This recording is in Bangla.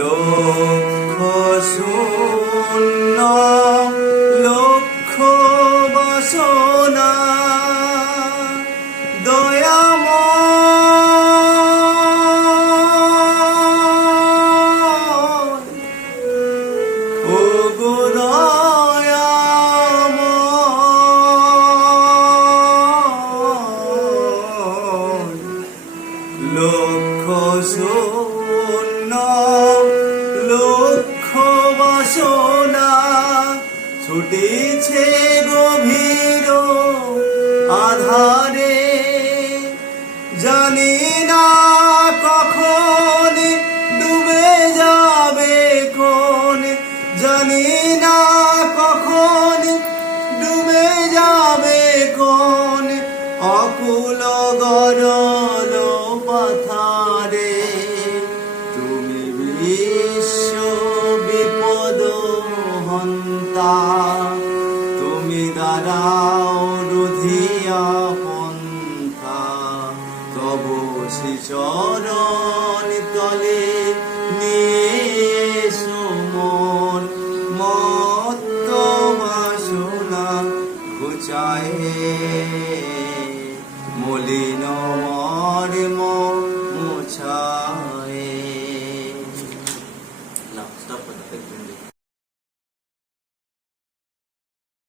লক্ষ শূন্য লক্ষ বাসনা দয়াময়। লক্ষ শূন্য ছুটেছে গভীর আধারে। জানি না কখন ডুবে যাবে কোন। জানি না কখন ডুবে যাবে কোন। অকুল গরল পাথারে দাঁড়াও রুধিয়া পন্থা। তব চরণ তলে নিয়ে সুমন মত্ত বাসনা ঘুচায়। মলিন